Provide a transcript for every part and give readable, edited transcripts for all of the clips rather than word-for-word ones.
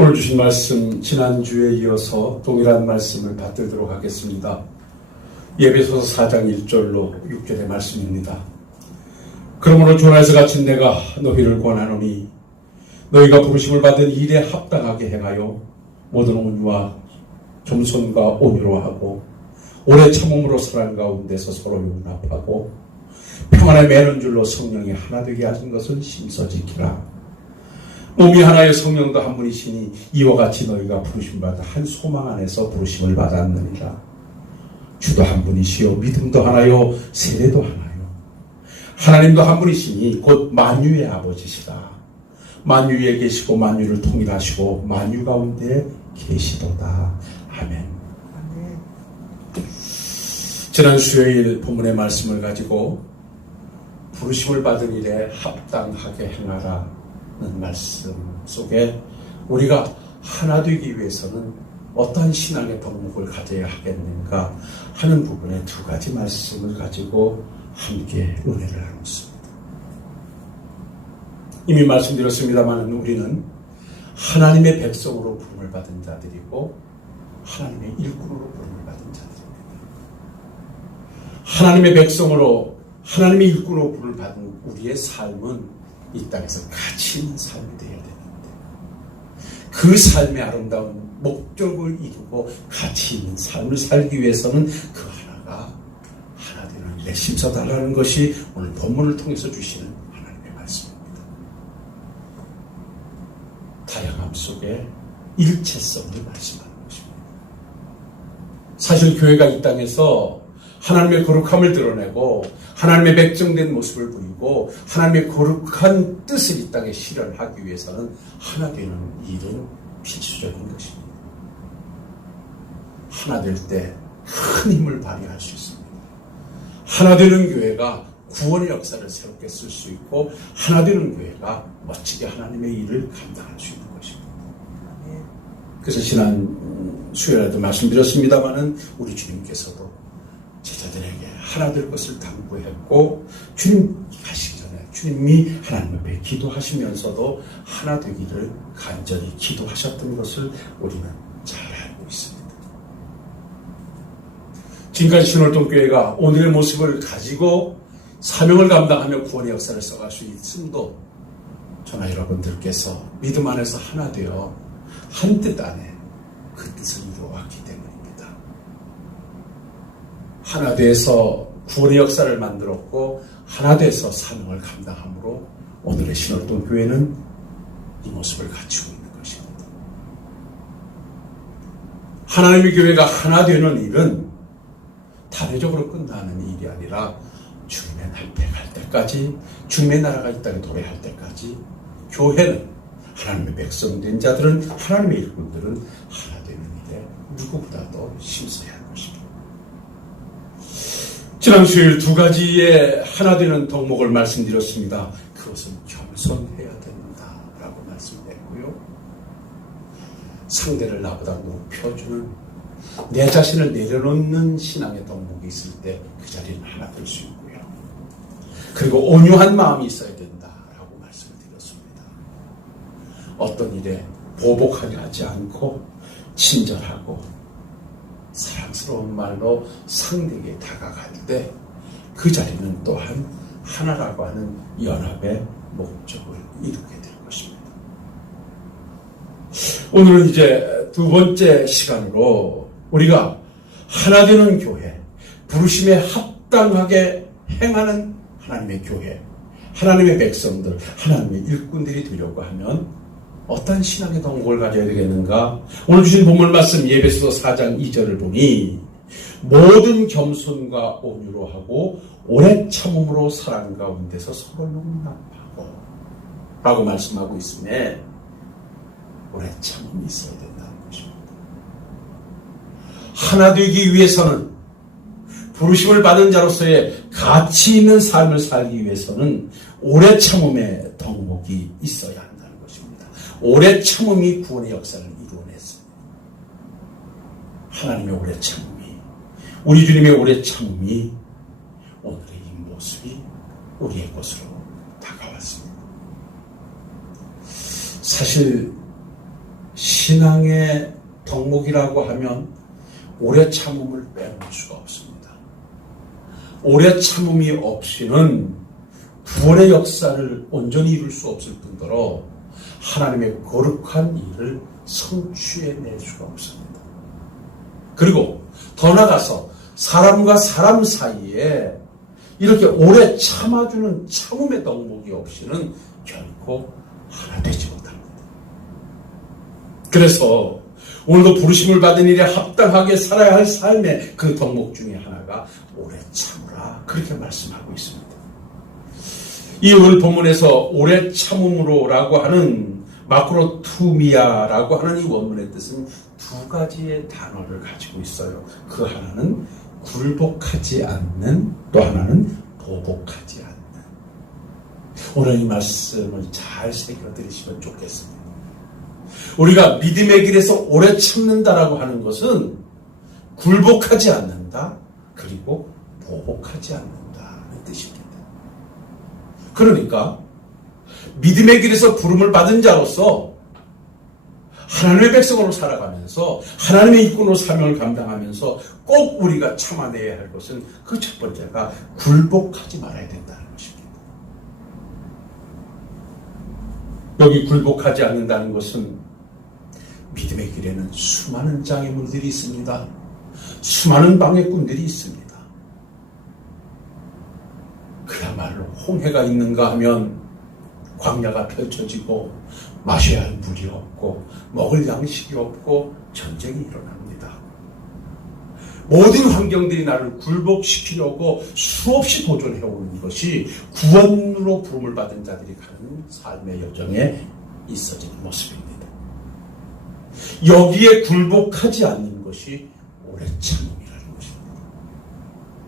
오늘 주신 말씀 지난주에 이어서 동일한 말씀을 받들도록 하겠습니다. 에베소서 4장 1절로 6절의 말씀입니다. 그러므로 주 안에서 갇힌 내가 너희를 권하노니 너희가 부르심을 받은 일에 합당하게 행하여 모든 온유와 겸손과 온유로 하고 오래 참음으로 사랑 가운데서 서로 용납하고 평안에 매는 줄로 성령이 하나 되게 하신 것을 심서 지키라. 몸이 하나의 성령도 한 분이시니 이와 같이 너희가 부르심 받아 한 소망 안에서 부르심을 받았느니라. 주도 한 분이시요 믿음도 하나요 세례도 하나요. 하나님도 한 분이시니 곧 만유의 아버지시라. 만유 위에 계시고 만유를 통일하시고 만유 가운데 계시도다. 아멘. 지난 수요일 본문의 말씀을 가지고 부르심을 받은 일에 합당하게 행하라 는 말씀 속에 우리가 하나 되기 위해서는 어떠한 신앙의 덕목을 가져야 하겠는가 하는 부분에 두 가지 말씀을 가지고 함께 은혜를 나눴습니다. 이미 말씀드렸습니다만 우리는 하나님의 백성으로 부름을 받은 자들이고 하나님의 일꾼으로 부름을 받은 자들입니다. 하나님의 백성으로 하나님의 일꾼으로 부름을 받은 우리의 삶은 이 땅에서 가치 있는 삶이 되어야 되는데 그 삶의 아름다운 목적을 이루고 가치 있는 삶을 살기 위해서는 그 하나가 하나 되는 일에 심서달라는 것이 오늘 본문을 통해서 주시는 하나님의 말씀입니다. 다양함 속에 일체성을 말씀하는 것입니다. 사실 교회가 이 땅에서 하나님의 거룩함을 드러내고 하나님의 백정된 모습을 보이고 하나님의 거룩한 뜻을 이 땅에 실현하기 위해서는 하나 되는 일은 필수적인 것입니다. 하나 될 때 큰 힘을 발휘할 수 있습니다. 하나 되는 교회가 구원의 역사를 새롭게 쓸 수 있고 하나 되는 교회가 멋지게 하나님의 일을 감당할 수 있는 것입니다. 그래서 지난 수요일에도 말씀드렸습니다마는 우리 주님께서도 제자들에게 하나 될 것을 당부했고 주님 가시기 전에 주님이 하나님 앞에 기도하시면서도 하나 되기를 간절히 기도하셨던 것을 우리는 잘 알고 있습니다. 지금까지 신월동교회가 오늘의 모습을 가지고 사명을 감당하며 구원의 역사를 써갈 수 있음도 저나 여러분들께서 믿음 안에서 하나 되어 한 뜻 안에 그 뜻을 이루어왔기 때문입니다. 하나 돼서 구원의 역사를 만들었고 하나 돼서 사명을 감당함으로 오늘의 신월동 교회는 이 모습을 갖추고 있는 것입니다. 하나님의 교회가 하나 되는 일은 단회적으로 끝나는 일이 아니라 주님의 날때 갈 때까지 주님의 나라가 이 땅에 도래할 때까지 교회는 하나님의 백성된 자들은 하나님의 일꾼들은 하나 되는 일에 누구보다도 심서야 할 것입니다. 지난 수요일 두 가지의 하나 되는 덕목을 말씀드렸습니다. 그것은 겸손해야 된다라고 말씀드렸고요. 상대를 나보다 높여주는 내 자신을 내려놓는 신앙의 덕목이 있을 때 그 자리는 하나 될 수 있고요. 그리고 온유한 마음이 있어야 된다라고 말씀을 드렸습니다. 어떤 일에 보복하지 않고 친절하고 사랑스러운 말로 상대에게 다가갈 때 그 자리는 또한 하나라고 하는 연합의 목적을 이루게 될 것입니다. 오늘은 이제 두 번째 시간으로 우리가 하나 되는 교회, 부르심에 합당하게 행하는 하나님의 교회, 하나님의 백성들, 하나님의 일꾼들이 되려고 하면 어떤 신앙의 덕목을 가져야 되겠는가? 오늘 주신 본문 말씀 에베소서 4장 2절을 보니 모든 겸손과 온유로 하고 오래 참음으로 사랑 가운데서 서로 용납하고 라고 말씀하고 있음에 오래 참음이 있어야 된다는 것입니다. 하나 되기 위해서는 부르심을 받은 자로서의 가치 있는 삶을 살기 위해서는 오래 참음의 덕목이 있어야 한다는 것입니다. 오래 참음이 구원의 역사를 이루어냈습니다. 하나님의 오래 참음이, 우리 주님의 오래 참음이 오늘의 이 모습이 우리의 것으로 다가왔습니다. 사실 신앙의 덕목이라고 하면 오래 참음을 빼놓을 수가 없습니다. 오래 참음이 없이는 구원의 역사를 온전히 이룰 수 없을 뿐더러 하나님의 거룩한 일을 성취해낼 수가 없습니다. 그리고 더 나아가서 사람과 사람 사이에 이렇게 오래 참아주는 참음의 덕목이 없이는 결코 하나 되지 못합니다. 그래서 오늘도 부르심을 받은 일에 합당하게 살아야 할 삶의 그 덕목 중에 하나가 오래 참으라, 그렇게 말씀하고 있습니다. 이 오늘 본문에서 오래 참음으로라고 하는 마크로투미아라고 하는 이 원문의 뜻은 두 가지의 단어를 가지고 있어요. 그 하나는 굴복하지 않는, 또 하나는 보복하지 않는. 오늘 이 말씀을 잘 새겨드리시면 좋겠습니다. 우리가 믿음의 길에서 오래 참는다라고 하는 것은 굴복하지 않는다, 그리고 보복하지 않는다는 뜻입니다. 그러니까 믿음의 길에서 부름을 받은 자로서 하나님의 백성으로 살아가면서 하나님의 일꾼으로 사명을 감당하면서 꼭 우리가 참아내야 할 것은 그 첫 번째가 굴복하지 말아야 된다는 것입니다. 여기 굴복하지 않는다는 것은 믿음의 길에는 수많은 장애물들이 있습니다. 수많은 방해꾼들이 있습니다. 그야말로 홍해가 있는가 하면 광야가 펼쳐지고 마셔야 할 물이 없고 먹을 양식이 없고 전쟁이 일어납니다. 모든 환경들이 나를 굴복시키려고 수없이 도전해오는 것이 구원으로 부름을 받은 자들이 가는 삶의 여정에 있어지는 모습입니다. 여기에 굴복하지 않는 것이 오래 참음이라는 것입니다.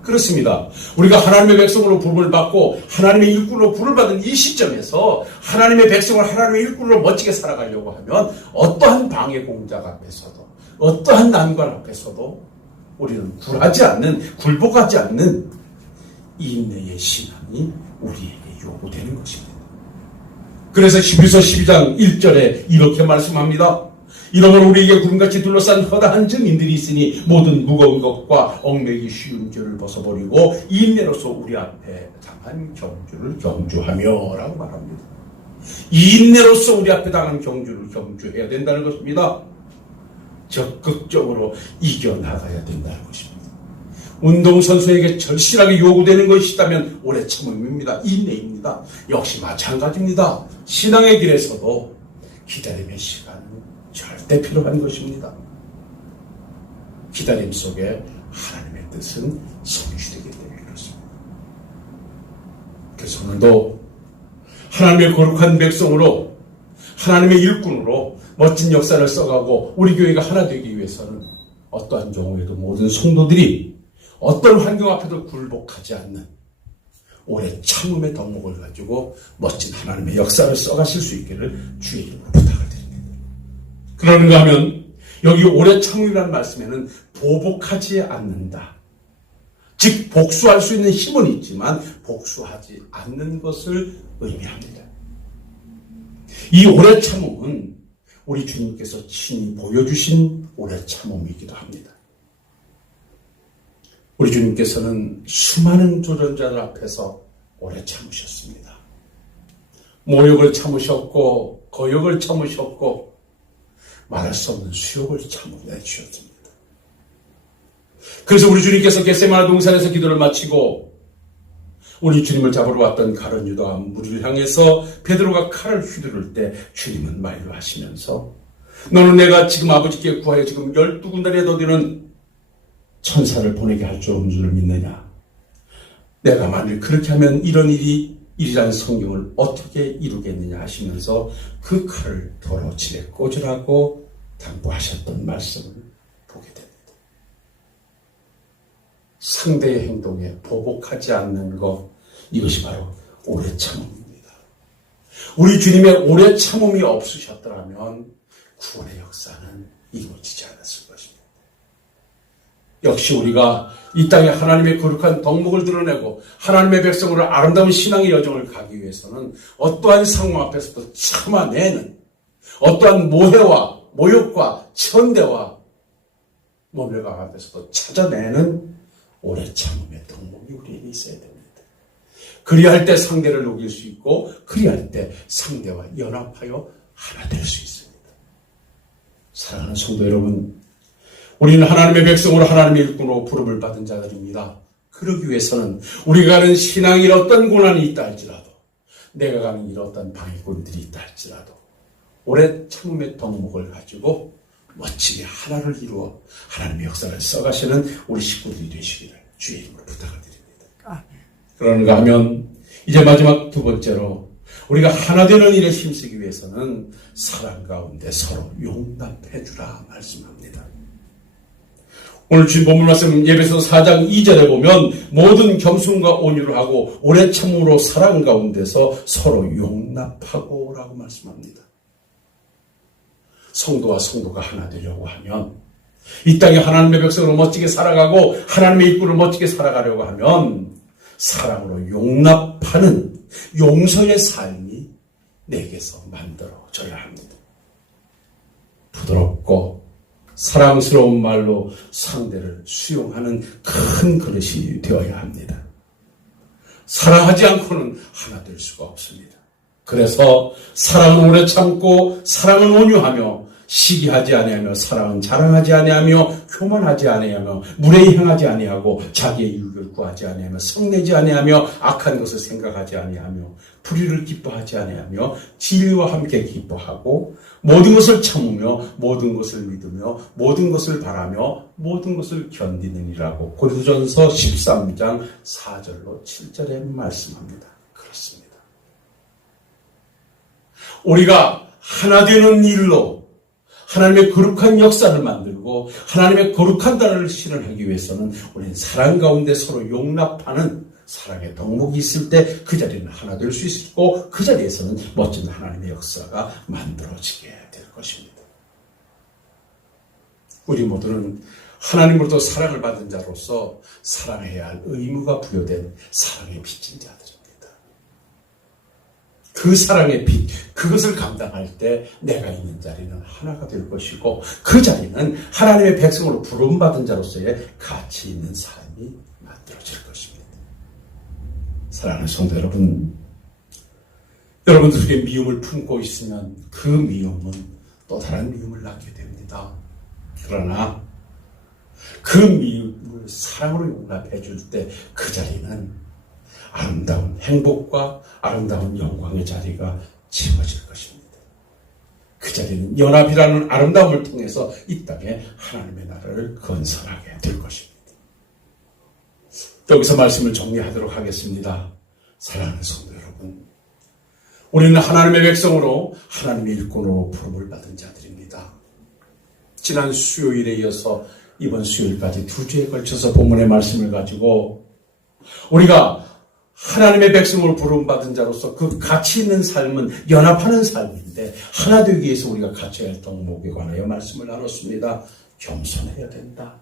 그렇습니다. 우리가 하나님의 백성으로 부름을 받고 하나님의 일꾼으로 부름을 받은 이 시점에서 하나님의 백성을 하나님의 일꾼으로 멋지게 살아가려고 하면 어떠한 방해 공작 앞에서도 어떠한 난관 앞에서도 우리는 굴복하지 않는 인내의 신앙이 우리에게 요구되는 것입니다. 그래서 히브리서 12장 1절에 이렇게 말씀합니다. 이러므로 우리에게 구름같이 둘러싼 허다한 증인들이 있으니 모든 무거운 것과 얽매기 쉬운 죄를 벗어버리고 인내로서 우리 앞에 당한 경주를 경주하며 라고 말합니다. 인내로서 우리 앞에 당한 경주를 경주해야 된다는 것입니다. 적극적으로 이겨나가야 된다는 것입니다. 운동선수에게 절실하게 요구되는 것이 있다면 오래 참음입니다. 인내입니다. 역시 마찬가지입니다. 신앙의 길에서도 기다림의 시간은 절대 필요한 것입니다. 기다림 속에 하나님의 뜻은 성취되게 되는 것입니다. 그래서 오늘도 하나님의 거룩한 백성으로 하나님의 일꾼으로 멋진 역사를 써가고 우리 교회가 하나 되기 위해서는 어떠한 경우에도 모든 성도들이 어떤 환경 앞에도 굴복하지 않는 오래 참음의 덕목을 가지고 멋진 하나님의 역사를 써가실 수 있기를 주의 이름으로 부탁을 드립니다. 그런가 하면 여기 오래 참음이라는 말씀에는 보복하지 않는다. 즉 복수할 수 있는 힘은 있지만 복수하지 않는 것을 의미합니다. 이 오래 참음은 우리 주님께서 친히 보여주신 오래 참음이기도 합니다. 우리 주님께서는 수많은 도전자들 앞에서 오래 참으셨습니다. 모욕을 참으셨고 거역을 참으셨고 말할 수 없는 수욕을 참아내주셨습니다. 그래서 우리 주님께서 겟세마네 동산에서 기도를 마치고 우리 주님을 잡으러 왔던 가룟 유다가 무리를 향해서 베드로가 칼을 휘두를 때 주님은 만류하시면서 너는 내가 지금 아버지께 구하여 지금 12군단에 더 되는 천사를 보내게 할 줄 없는 줄 믿느냐? 내가 만일 그렇게 하면 이런 일이라는 성경을 어떻게 이루겠느냐 하시면서 그 칼을 도로질에 꽂으라고 당부하셨던 말씀을 보게 됩니다. 상대의 행동에 보복하지 않는 것, 이것이 바로 오래 참음입니다. 우리 주님의 오래 참음이 없으셨더라면 구원의 역사는 이루어지지 않았을 것입니다. 역시 우리가 이 땅에 하나님의 거룩한 덕목을 드러내고 하나님의 백성으로 아름다운 신앙의 여정을 가기 위해서는 어떠한 상황 앞에서도 참아내는 어떠한 모해와 모욕과 천대와 모멸과 가운데서도 찾아내는 오래 참음의 덕목이 우리에게 있어야 됩니다. 그리할 때 상대를 녹일 수 있고 그리할 때 상대와 연합하여 하나 될 수 있습니다. 사랑하는 성도 여러분, 우리는 하나님의 백성으로 하나님의 일꾼으로 부름을 받은 자들입니다. 그러기 위해서는 우리가 가는 신앙이 어떤 고난이 있다 할지라도, 내가 가는 길 어떤 방해꾼들이 있다 할지라도 오래 참음의 덕목을 가지고 멋지게 하나를 이루어 하나님의 역사를 써가시는 우리 식구들이 되시기를 주의 이름으로 부탁을 드립니다. 그런가 하면 이제 마지막 두 번째로 우리가 하나 되는 일에 힘쓰기 위해서는 사랑 가운데 서로 용납해 주라 말씀합니다. 오늘 주신 본문 말씀 에베소서 4장 2절에 보면 모든 겸손과 온유를 하고 오래 참음으로 사랑 가운데서 서로 용납하고 라고 말씀합니다. 성도와 성도가 하나 되려고 하면, 이 땅에 하나님의 백성으로 멋지게 살아가고 하나님의 일꾼으로 멋지게 살아가려고 하면 사랑으로 용납하는 용서의 삶이 내게서 만들어져야 합니다. 부드럽고 사랑스러운 말로 상대를 수용하는 큰 그릇이 되어야 합니다. 사랑하지 않고는 하나 될 수가 없습니다. 그래서 사랑은 오래 참고 사랑은 온유하며 시기하지 아니하며 사랑은 자랑하지 아니하며 교만하지 아니하며 무례히 행하지 아니하고 자기의 유익을 구하지 아니하며 성내지 아니하며 악한 것을 생각하지 아니하며 불의를 기뻐하지 아니하며 진리와 함께 기뻐하고 모든 것을 참으며 모든 것을 믿으며 모든 것을 바라며 모든 것을 견디느니라고 고린도전서 13장 4절로 7절에 말씀합니다. 그렇습니다. 우리가 하나 되는 일로 하나님의 거룩한 역사를 만들고 하나님의 거룩한 나라를 실현하기 위해서는 우리는 사랑 가운데 서로 용납하는 사랑의 덕목이 있을 때 그 자리는 하나 될 수 있고 그 자리에서는 멋진 하나님의 역사가 만들어지게 될 것입니다. 우리 모두는 하나님으로부터 사랑을 받은 자로서 사랑해야 할 의무가 부여된 사랑의 빚진 자들입니다. 그 사랑의 빛, 그것을 감당할 때 내가 있는 자리는 하나가 될 것이고 그 자리는 하나님의 백성으로 부름받은 자로서의 가치 있는 삶이 만들어질 것입니다. 사랑하는 성도 여러분, 여러분들에게 미움을 품고 있으면 그 미움은 또 다른 미움을 낳게 됩니다. 그러나 그 미움을 사랑으로 용납해 줄 때 그 자리는 아름다운 행복과 아름다운 영광의 자리가 채워질 것입니다. 그 자리는 연합이라는 아름다움을 통해서 이 땅에 하나님의 나라를 건설하게 될 것입니다. 여기서 말씀을 정리하도록 하겠습니다. 사랑하는 성도 여러분, 우리는 하나님의 백성으로 하나님의 일꾼으로 부름을 받은 자들입니다. 지난 수요일에 이어서 이번 수요일까지 두 주에 걸쳐서 본문의 말씀을 가지고 우리가 하나님의 백성으로 부름받은 자로서 그 가치 있는 삶은 연합하는 삶인데 하나 되기 위해서 우리가 갖춰야 할 덕목에 관하여 말씀을 나눴습니다. 겸손해야 된다.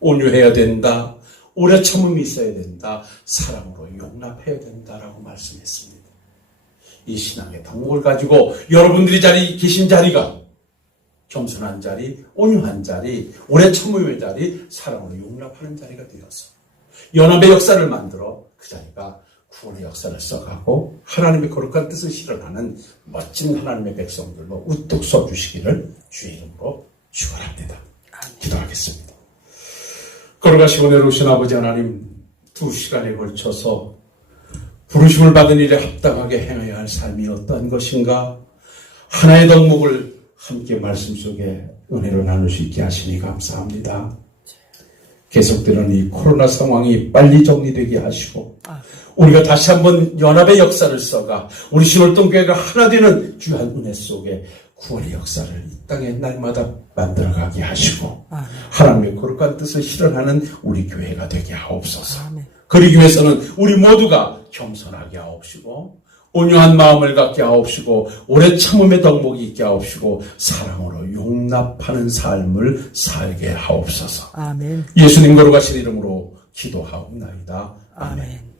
온유해야 된다. 오래 참음이 있어야 된다. 사랑으로 용납해야 된다라고 말씀했습니다. 이 신앙의 덕목을 가지고 여러분들이 계신 자리가 겸손한 자리, 온유한 자리, 오래 참음의 자리, 사랑으로 용납하는 자리가 되어서 연합의 역사를 만들어 그 자리가 구원의 역사를 써가고 하나님의 거룩한 뜻을 실현하는 멋진 하나님의 백성들로 우뚝 서주시기를 주의 이름으로 축원합니다. 기도하겠습니다. 거룩하시고 내려오신 아버지 하나님, 2시간에 걸쳐서 부르심을 받은 일에 합당하게 행해야 할 삶이 어떠한 것인가 하나의 덕목을 함께 말씀 속에 은혜로 나눌 수 있게 하시니 감사합니다. 계속되는 이 코로나 상황이 빨리 정리되게 하시고 우리가 다시 한번 연합의 역사를 써가 우리 신월동교회가 하나 되는 주한 은혜 속에 구원의 역사를 이 땅에 날마다 만들어가게 하시고 하나님의 거룩한 뜻을 실현하는 우리 교회가 되게 하옵소서. 그러기 위해서는 우리 모두가 겸손하게 하옵시고 온유한 마음을 갖게 하옵시고 오래 참음의 덕목이 있게 하옵시고 사랑으로 용납하는 삶을 살게 하옵소서. 아멘. 예수님 거룩하신 이름으로 기도하옵나이다. 아멘.